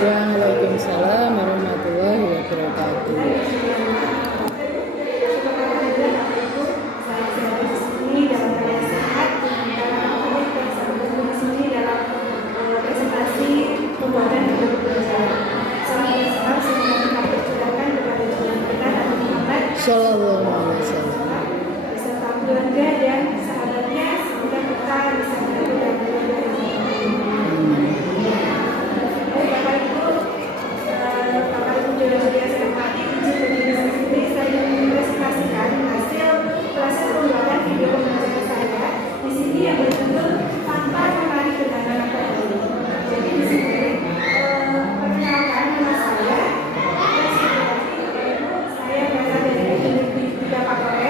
Waalaikumsalam warahmatullahi wabarakatuh. Sallallahu alaihi wasallam. Beserta keluarga dan sahabatnya semoga kita bisa bertemu dan Bapak Ibu jodoh yang saya hormati, izin bagi saya sendiri saya mempresentasikan hasil proses pembuatan video pembelajaran saya di sini yang berjudul tanpa menarik kendala ini. Jadi di sini perkenalkan nama saya berasal dari Tiga Pak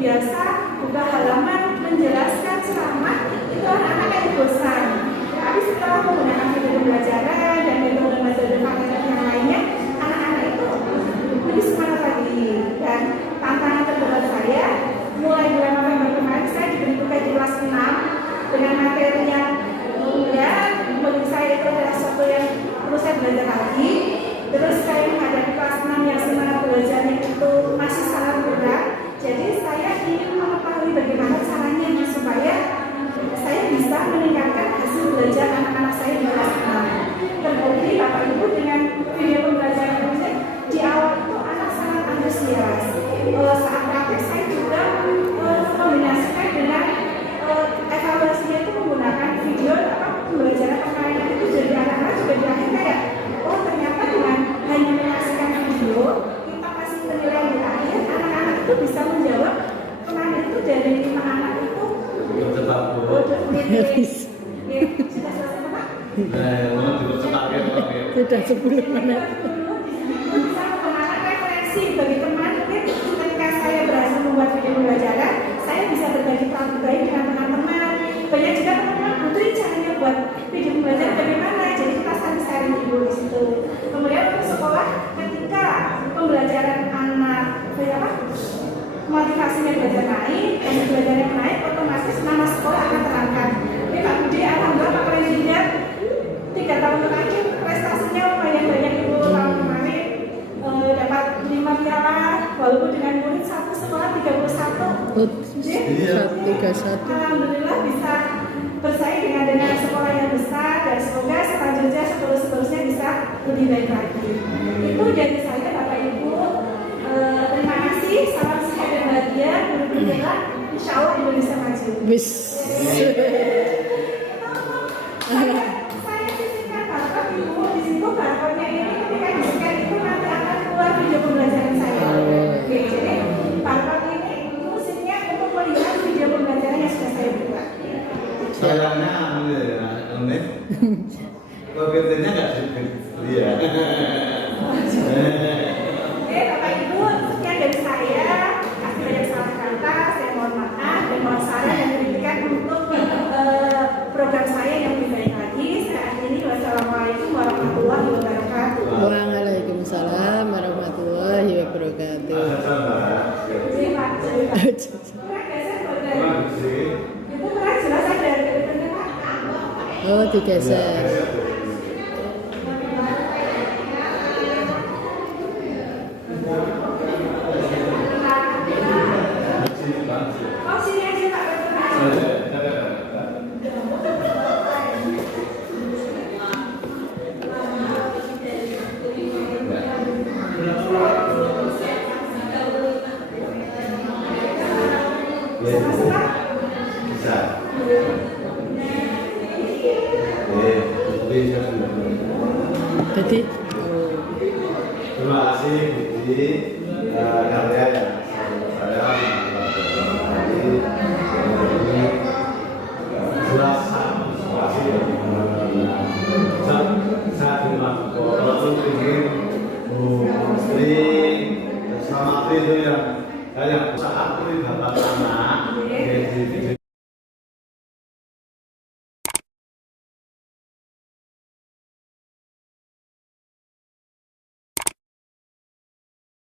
biasa buka halaman menjelaskan ceramah, itu anak-anak yang bosan. Tapi setelah menggunakan video pembelajaran dan metode-metode yang lainnya, anak-anak itu lebih semangat lagi. Dan tantangan terberat saya, mulai bulan November kemarin saya diberi tugas di kelas 6 dengan materi yang ya bagi saya itu adalah sesuatu yang perlu saya belajar lagi. Terus saya menghadapi kelas 6 yang semangat belajarnya itu masih sangat berat. Jadi saya ingin mengetahui bagaimana caranya supaya saya bisa meningkatkan hasil belajar anak-anak saya di kelas 6. Terbukti Bapak Ibu dengan video pembelajaran ini di awal itu anak sangat antusias. Saat praktek saya juga kombinasikan dengan evaluasinya itu menggunakan video pembelajaran permainan itu, jadi anak-anak juga di akhir kayak oh ternyata dengan hanya menyaksikan video kita kasih penilaian di akhir, anak-anak itu bisa menjawab kemarin itu dari 5 anak itu sudah selesai Pak? Sudah 10 menit. Bisa mengenalkan referensi bagi teman mungkin ketika saya berhasil membuat video pembelajaran, saya bisa berbagi baik dengan teman-teman. Banyak juga teman-teman butuh caranya buat video pembelajaran bagaimana, jadi kita saling sharing dulu di situ. Kemudian untuk sekolah, ketika pembelajaran anak motivasinya belajar naik, dan belajarnya naik, otomatis nama sekolah akan terangkat. Ini Pak Budi, alhamdulillah Pak Presiden 3 tahun terakhir prestasinya lumayan banyak Ibu. Tahun kemarin dapat 5 piala, walaupun dengan murid satu sekolah 31. Alhamdulillah bisa bersaing dengan sekolah yang besar, dan semoga selanjutnya seterusnya bisa lebih baik lagi. Itu dari saya Bapak Ibu. Terima kasih, salam sehat dan bahagia, berikutnya insya Allah Indonesia maju. Saya sisihkan Bapak Ibu di situ, barcode-nya ini ketika di-scan itu nanti akan keluar video pembelajaran saya. Oke, jadi barcode ini fungsinya untuk melihat video pembelajaran yang sudah saya buat. Sayangnya unik, komputernya nggak dia. Oke, Bapak Ibu, sekian dari saya. Kasih banyak salah kata, saya mohon maaf dan mohon saran dan kritikan untuk program saya yang lebih baik lagi. Saya akhiri, wassalamualaikum warahmatullahi wabarakatuh. Waalaikumsalam warahmatullahi wabarakatuh. Jadi Pak, kurang geser boleh. Itu kurang jelas ada dari Pak. Oh, digeser. Oh, sini aja Pak. Jadi Terima kasih Budi karya yang saya jelas terima kasih saya terima walaupun ingin Sri sama itu yang usaha itu dapat anak